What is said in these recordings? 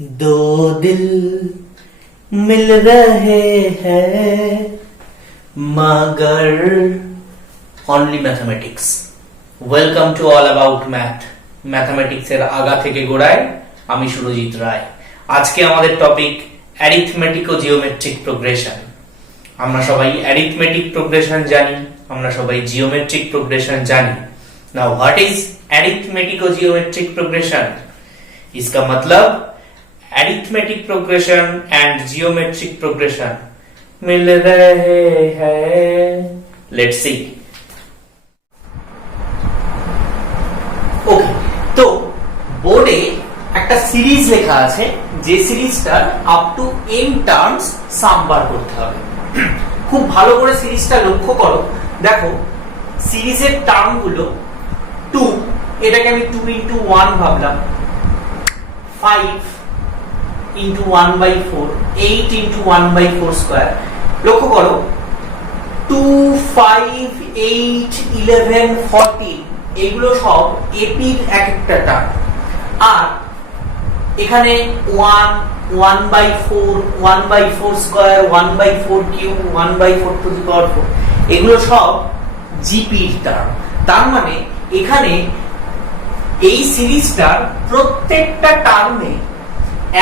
दो दिल मिल रहे हैं मगर only mathematics. Welcome to all about math. ম্যাথমেটিক্সের আগা থেকে গোড়ায় আমি সুরজিৎ রায়। আজকে আমাদের টপিক অ্যারিথমেটিক ও জিওমেট্রিক প্রোগ্রেশন। আমরা সবাই অ্যারিথমেটিক প্রোগ্রেশন জানি, আমরা সবাই জিওমেট্রিক প্রোগ্রেশন জানি। নাও হোয়াট ইজ অ্যারিথমেটিক ও জিওমেট্রিক প্রোগ্রেশন? इसका मतलब arithmetic progression and geometric progression मिल रहे हैं। Let's see. ओके, तो बोर्डे একটা সিরিজ লেখা আছে, যে সিরিজটার আপ টু n টার্মস সাম বার করতে হবে। খুব ভালো করে সিরিজটা লক্ষ্য করো, দেখো সিরিজের টার্মগুলো 2, এটাকে আমি 2 into 1 ভাবলাম, 5 into 1/4, 8 into 1/4 স্কয়ার। লক্ষ্য করো 2, 5, 8, 11, 14 এগুলো সব এপির এক একটা টার্ম। আর এখানে 1, 1/4, 1/4 স্কয়ার, 1/4 কিউব, 1/4 টু দি পাওয়ার 4 এগুলো সব জিপির টার্ম। তার মানে এখানে এই সিরিজটার প্রত্যেকটা টার্মে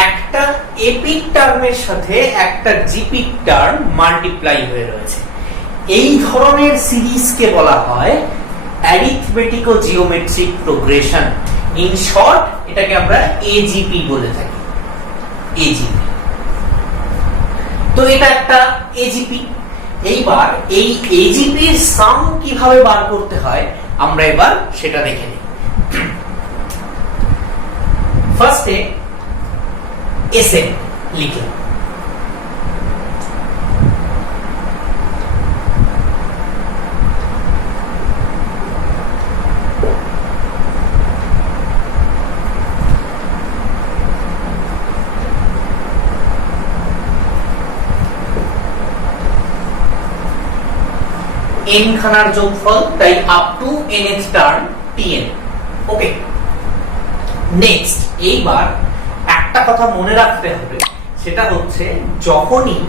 একটা এপিক টার্মের সাথে একটা জিপিক টার্ম মাল্টিপ্লাই হয়ে রয়েছে। এই ধরনের সিরিজকে বলা হয় অ্যারিথমেটিক ও জিওমেট্রিক প্রোগ্রেশন। ইন শর্ট এটাকে আমরা এজিপি বলে থাকি, এজিপি। তো এটা একটা এজিপি। এইবার এই এজিপির সাম কিভাবে বার করতে হয় আমরা এবার সেটা দেখে নিই। ফার্স্টে এসএন লিখলাম, n খানার যোগফল, তাই up to nth term tn। Okay, next এইবার একটা কথা মনে রাখতে হবে, সেটা হচ্ছে যখনই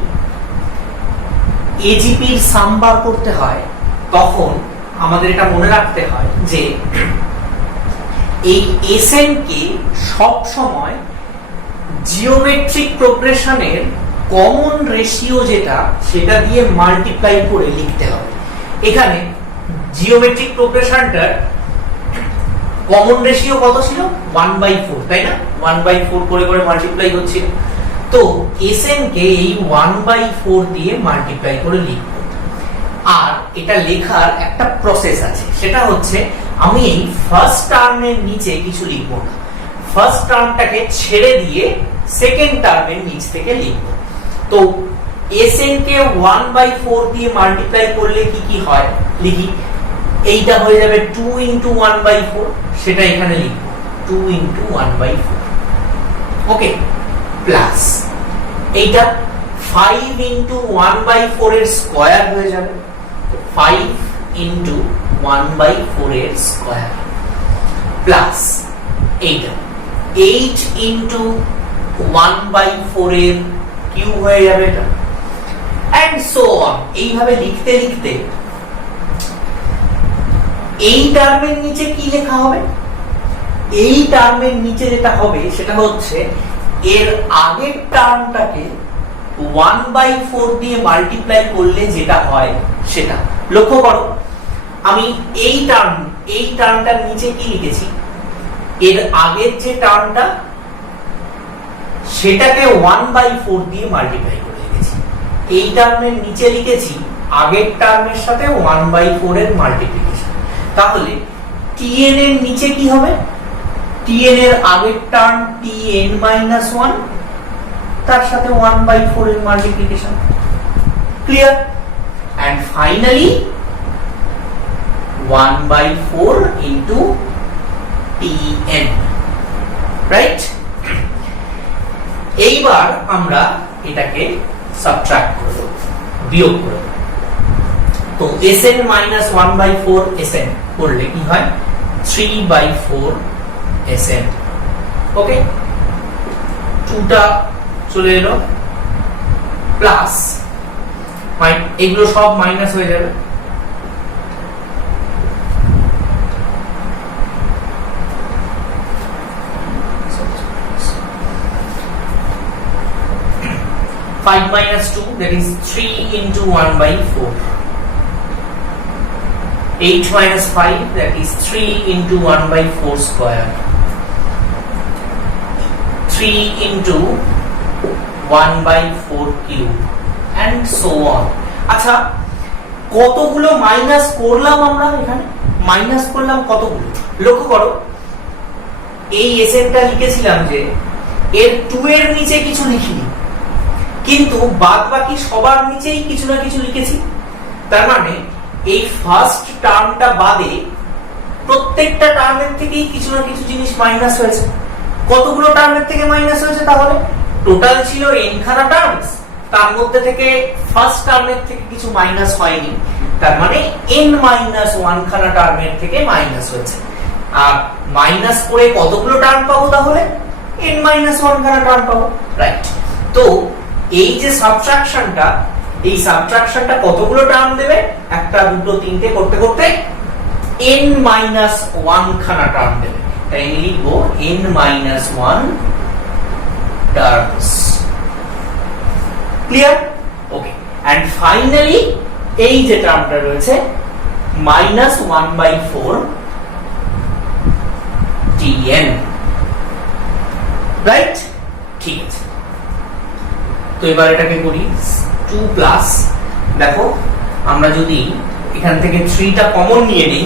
এজিপির সাম বার করতে হয় তখন আমাদের এটা মনে রাখতে হয় যে এই এসএন কে সব সময় জিওমেট্রিক প্রোগ্রেশনের কমন রেশিও যেটা সেটা দিয়ে মাল্টিপ্লাই করে লিখতে হবে। এখানে জিওমেট্রিক প্রোগ্রেশনটার কমন রেশিও কত ছিল? 1/4, তাই না? 1/4 করে করে মাল্টিপ্লাই হচ্ছিল। তো এসএন কে এই 1/4 দিয়ে মাল্টিপ্লাই করে লিখব। আর এটা লেখার একটা প্রসেস আছে, সেটা হচ্ছে আমি এই ফার্স্ট টার্মের নিচে কিছু লিখব না, ফার্স্ট টার্মটাকে ছেড়ে দিয়ে সেকেন্ড টার্মের নিচ থেকে লিখব। তো এসএন কে 1/4 দিয়ে মাল্টিপ্লাই করলে কি কি হয় লিখি। এইটা হয়ে যাবে 2 into 1/4, সেটা এখানে লিখব 2 into 1/4। ওকে, প্লাস এইটা 5 into 1/4 এর স্কয়ার হয়ে যাবে, 5 into 1/4 এর স্কয়ার, প্লাস এইটা 8 into 1/4 এর কিউব হয়ে যাবে এটা, এন্ড সো অন। এইভাবে লিখতে লিখতে এই টার্মের নিচে কি লেখা হবে? এই টার্মের নিচে যেটা হবে সেটা হচ্ছে এর আগের টার্মটাকে 1/4 দিয়ে মাল্টিপ্লাই করলে যেটা হয় সেটা। লক্ষ্য করো আমি এই টার্মটার নিচে কি লিখেছি? এর আগের যে টার্মটা সেটাকে 1/4 দিয়ে মাল্টিপ্লাই করে লিখেছি। এই টার্মের নিচে লিখেছি আগের টার্মের সাথে 1/4 এর মাল্টিপ্লিকেশন। তাহলে tn এর নিচে কি হবে? tn এর আগের টার্ম tn-1 তার সাথে 1/4 এর multiplication. Clear? And finally 1/4 into tn, right? এইবার আমরা এটাকে সাবট্রাক্ট করে দেব, বিয়োগ করে দেব। তো Sn minus 1/4 Sn করলে কি হয়? 3/4 Sn। ওকে, 2টা চলে এলো প্লাস এগুলো সব মাইনাস হয়ে যাবে, five minus 2, that is 3 into 1 by 4. 8 minus 5, that is 3 into 1 by 4 square. 3 into 1 by 4 cube and so on. আচ্ছা, কতগুলো মাইনাস করলাম আমরা এখানে? মাইনাস করলাম কতগুলো? লক্ষ্য করো, এই এসএনটা লিখেছিলাম যে এর 2 এর নিচে কিছু লিখিনি, কিন্তু বাদ বাকি সবার নিচেই কিছু না কিছু লিখেছি। তার মানে এই ফার্স্ট টার্মটা বাদে প্রত্যেকটা টার্মের থেকেই কিছু না কিছু জিনিস মাইনাস হয়েছে। কতগুলো টার্মের থেকে মাইনাস হয়েছে তাহলে? টোটাল ছিল n খানা টার্মস, তার মধ্যে থেকে ফার্স্ট টার্মের থেকে কিছু মাইনাস হয়নি, তার মানে n মাইনাস 1 খানা টার্মের থেকে মাইনাস হয়েছে। আর মাইনাস করে কতগুলো টার্ম পাবো তাহলে? n মাইনাস 1 খানা টার্ম পাবো, রাইট? তো এই যে সাবট্রাকশনটা, এই সাবট্রাকশনটা কতগুলো টার্ম দেবে? 1 2 3 করতে করতে n মাইনাস 1 খানা টার্ম দেবে, তাই আমি লিখবো n minus 1 terms. Clear? Okay. And finally এই যে টার্মটা রয়েছে মাইনাস 1/4 tn, রাইট? ঠিক আছে, তো এবার এটাকে করি 2 প্লাস, দেখো আমরা যদি এখান থেকে 3টা কমন নিয়ে নেই,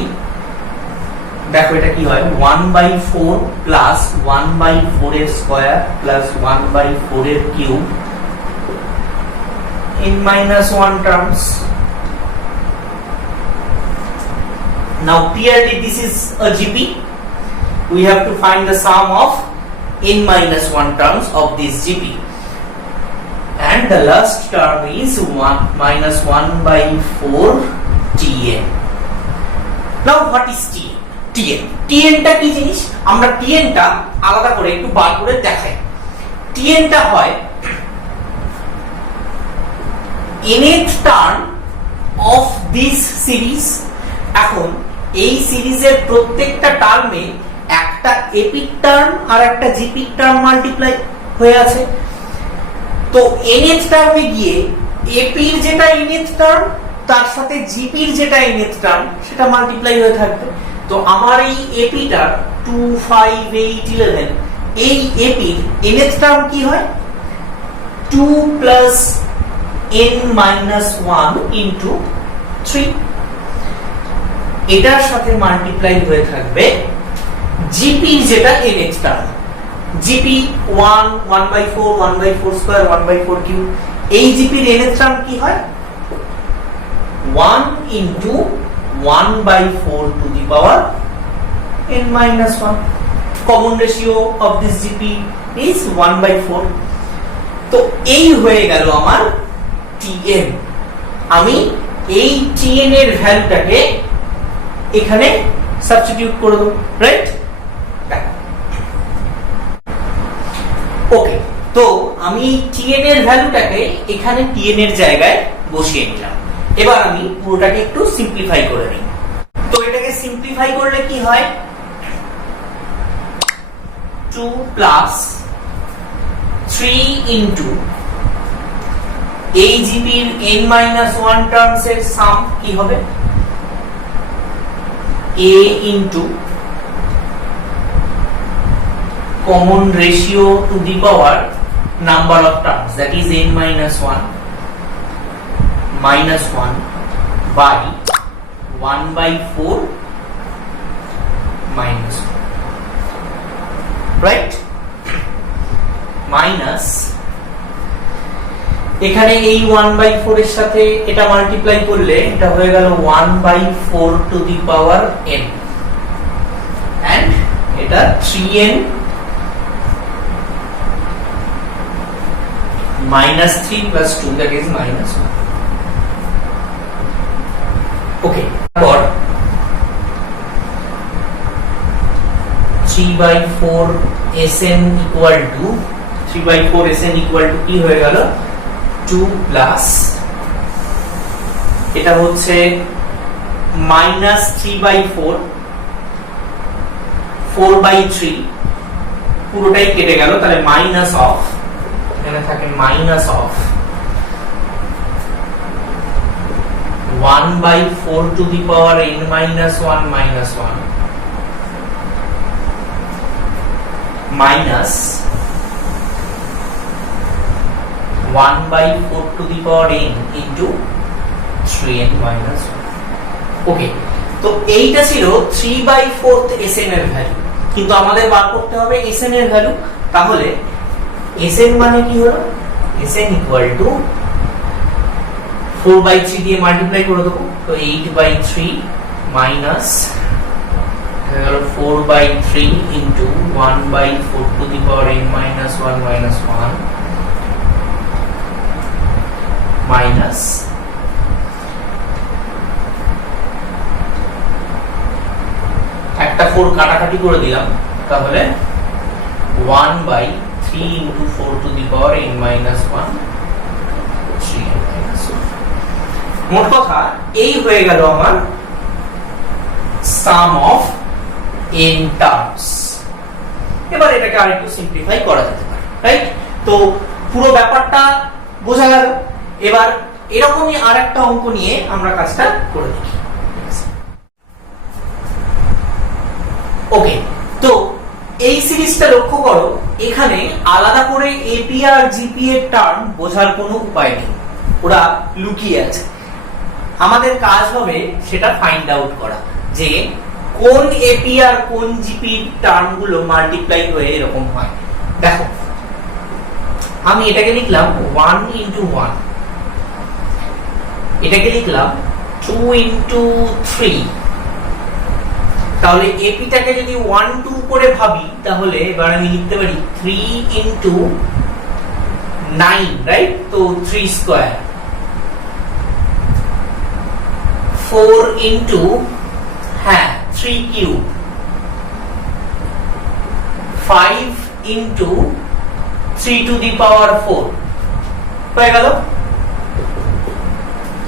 দেখো এটা কি হয়, 1/4 প্লাস 1/4 এর স্কয়ার প্লাস 1/4 এর cube in minus 1 terms. Now clearly this is a GP. We have to find the sum of n minus 1 terms of this GP. And the last term is 1 minus 1/4 Tn. Now what is Tn? Tn টা কি জিনিস? আমরা Tn টা আলাদা করে একটু বার করে দেখাই। Tn টা হয় nth term of this series. এখন এই সিরিজের প্রত্যেকটা টার্মে একটা এপিক টার্ম আর একটা জিপিক টার্ম মাল্টিপ্লাই হয়ে আছে। তো nth টার্মে গিয়ে এপির যেটা nth টার্ম তার সাথে জিপির যেটা nth টার্ম সেটা মাল্টিপ্লাই হয়ে থাকবে। তো আমার এই এপিটা 2 5 8 11, এই এপির nth টার্ম কি হয়? 2 প্লাস n minus 1 into 3, এটার সাথে মাল্টিপ্লাই হয়ে থাকবে জিপি যেটা nth term, GP 1 1/4 1/4 square 1/4 cube. এই জিপির nth টার্ম কি হয়? 1 into 1/4 to the power n minus 1. Common ratio of this GP is 1/4. তো এই হয়ে গেল আমার Tn। আমি এই Tn এর ভ্যালুটাকে এখানে সাবস্টিটিউট করে দেব, রাইট? ওকে, তো আমি Tn এর ভ্যালুটাকে এখানে Tn এর জায়গায় বসিয়ে নিলাম। এবার আমি পুরোটাকে একটু সিম্পলিফাই করে নিই। তো এটাকে সিম্পলিফাই করলে কি হয়? 2 প্লাস 3 ইনটু এই জিপির n minus 1 টার্মস এর সাম কি হবে? a into common ratio to the power number of terms, that is n minus 1 minus 1 by 1/4 minus 1, right? Minus এখানে এই 1/4 এর সাথে এটা মাল্টিপ্লাই করলে এটা হয়ে গেল 1/4 to the power n, and এটা 3n minus 3 plus 2, that is minus 1. ওকে, তারপর 3/4 Sn equal to 3/4 Sn equal to কি হয়ে গেল 2 প্লাস এটা হচ্ছে মাইনাস 3/4 4/3 পুরোটাই কেটে গেল, তাহলে মাইনাস অফ, এখানে থাকে minus of 1/4 to the power n minus 1 minus 1 minus 1/4 to the power n into 3n minus 1. ওকে, তো এইটা ছিল 3/4 Sn এর ভ্যালু, কিন্তু আমাদের বার করতে হবে Sn এর ভ্যালু। তাহলে Sn মানে কি হলো? Sn ইকুয়াল টু 4/3 দিয়ে মাল্টিপ্লাই করে দেবো, তো 8/3 minus 4/3 into 1/4 to the power n minus 1 minus 1 minus একটা 4 কাটাকাটি করে দিলাম, তাহলে 1/3 into 4 to the power n minus 1 3n minus 1। মোট কথা এই হয়ে গেল আমার sum of n terms। এবার এটাকে আরেকটু সিম্পলিফাই করা যেতে পারে, রাইট? তো পুরো ব্যাপারটা বোঝা গেল। এবার এরকমই আরেকটা অঙ্ক নিয়ে আমরা কাজটা করে দেখি। ওকে, তো এই সিরিজটা লক্ষ্য করো, এখানে আলাদা করে এপি আর জিপি এর টার্ম বোঝার কোনো উপায় নেই, ওরা লুকিয়ে আছে। আমাদের কাজ হবে সেটা ফাইন্ড আউট করা, যে কোন এপি আর কোন জিপি টার্ম গুলো মাল্টিপ্লাই হয়ে এরকম হয়। দেখো, আমি এটাকে লিখলাম 1 into 1, এটাকে লিখলাম 2 into 3। তাহলে এপিটাকে যদি 1 2 করে ভাবি, তাহলে এবার আমি লিখতে পারি 3 into 9, রাইট? তো 3 square, 4 into 3 cube, 5 into 3 to the power 4 হয়ে গেল।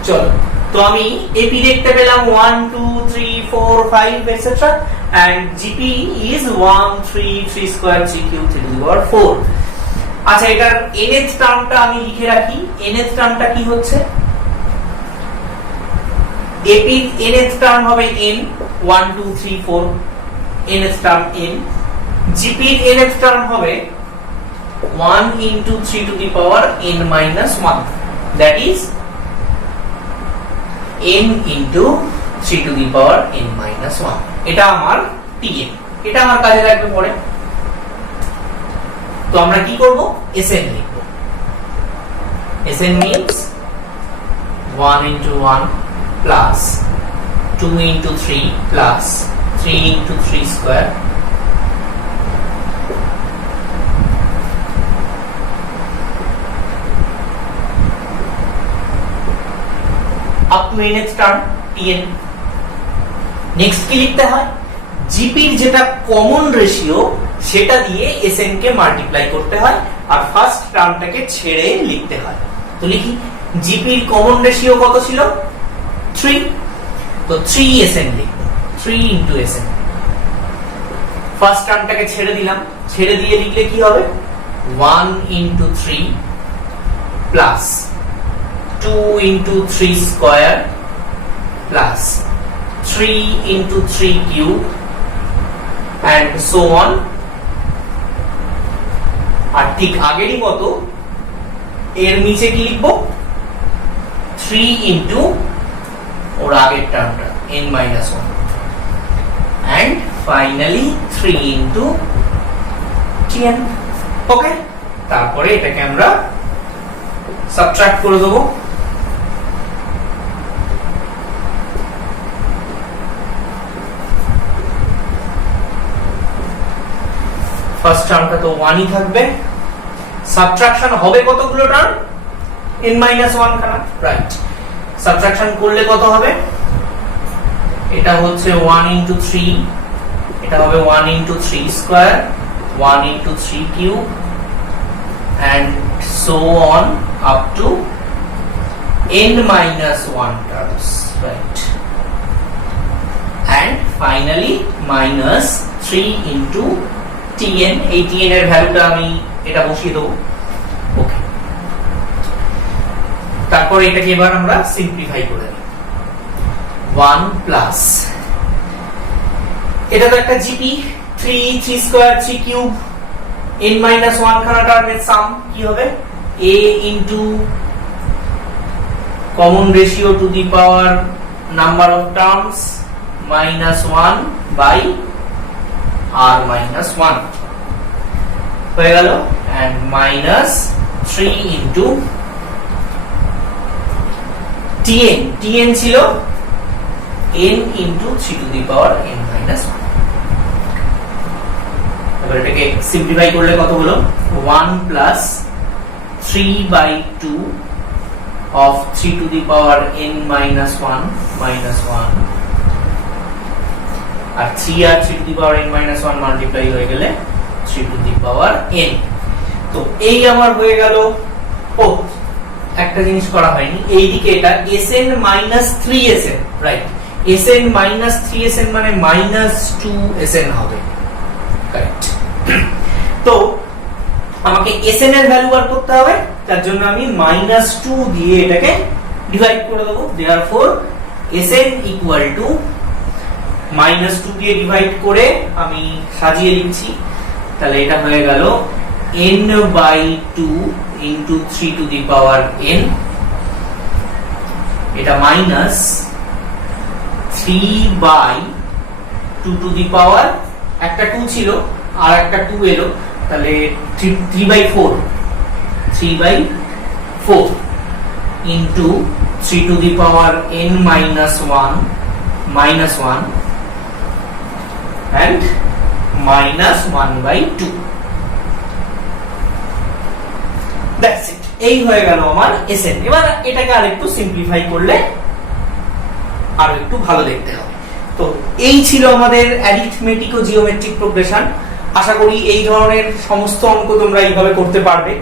চলো, তো আমি এপি দেখতে পেলাম 1 2 3 4 5 etc. and GP is 1 3 3 square 3 cube 3 to the power 4। আচ্ছা, এটার nth টার্মটা আমি লিখে রাখি। nth টার্মটা কি হচ্ছে? এপি nth টার্ম হবে n, 1 2 3 4 nth term n। GP nth term হবে 1 into 3 to the power n minus 1, that is n into 3 to the power n minus 1। এটা আমার tn, এটা আমার কাজে লাগবে পরে। তো আমরা কি করব? Sn লিখব। Sn means 1 into 1 plus 2 into 3 plus 3 into 3 square up to nth term tn। Next কি লিখতে হয়? জিপির যেটা কমন রেশিও সেটা দিয়ে Sn কে মাল্টিপ্লাই করতে হয়, আর ফার্স্ট টার্মটাকে ছেড়ে লিখতে হয়। তো লিখি, জিপির কমন রেশিও কত ছিল? 3, তো 3 Sn লিখব, 3 into Sn। ফার্স্ট টার্মটাকে ছেড়ে দিলাম, ছেড়ে দিয়ে লিখলে কি হবে? 1 into 3 plus 2 into 3 square plus 3 into 3 cube and so on। আর ঠিক আগেরই মতো এর নিচে কি লিখবো? 3 into ওর আগের টার্মটা n minus 1 and finally 3 into tn। ওকে, তারপরে এটাকে আমরা সাবট্রাক্ট করে দেবো। ফার্স্ট টার্মটা তো 1 ই থাকবে, সাবট্রাকশন হবে কতগুলো টার্ম? n minus 1 খানা, রাইট? সাবট্রাকশন করলে কত হবে? এটা হচ্ছে 1 into 3, এটা হবে 1 into 3 square, 1 into 3 cube and so on up to n minus 1 terms, right? And finally minus 3 into tn, এই tn এর ভ্যালুটা আমি এটা বসিয়ে দেবো। ওকে, তারপর এটাকে এবার আমরা সিম্পলিফাই করে নিই। 1 প্লাস, এটা তো একটা GP, 3 square 3 cube, n minus 1 খানা টার্মের সাম কি হবে? a into common ratio to the power number of terms minus 1 by r minus 1 হয়ে গেল, and minus 3 into tn ছিল n into 3 to the power n minus 1। এবার এটাকে সিম্পলিফাই করলে কত হলো? 1 plus 3 by 2 of 3 to the power n minus 1 minus 1, আর 3 আর 3 to the power n minus 1 multiply হয়ে গেলে 3 to the power n। তো এই আমার হয়ে গেল। ও, একটা জিনিস করা হয়নি, এইদিকে এটা sn minus 3sn, right? sn minus 3sn মানে minus 2sn হবে, রাইট? তো আমাকে sn এর ভ্যালু বার করতে হবে, তার জন্য আমি minus 2 দিয়ে এটাকে ডিভাইড করে দেবো। therefore sn equal to minus 2 দিয়ে ডিভাইড করে আমি সাজিয়ে লিখছি, তাহলে এটা হয়ে গেল n by 2 into 3 to the power n, এটা minus 3 by 2 to the power, একটা 2 ছিল আর একটা 2 এলো, তাহলে 3 by 4 into 3 to the power n minus 1 and minus 1 by 2। That's it, এই হয়ে গেল আমার sn। এবার এটাকে আরেকটু সিম্পলিফাই করলে আরো একটু ভালো দেখতে হবে। তো এই ছিল আমাদের অ্যারিথমেটিক ও জিওমেট্রিক প্রোগ্রেশন। আশা করি এই ধরনের সমস্ত অঙ্ক তোমরা এইভাবে করতে পারবে।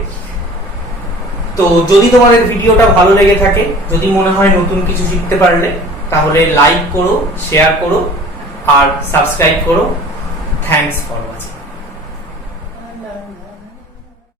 তো যদি তোমাদের ভিডিওটা ভালো লেগে থাকে, যদি মনে হয় নতুন কিছু শিখতে পারলে, তাহলে লাইক করো, শেয়ার করো আর সাবস্ক্রাইব করো। Thanks for watching.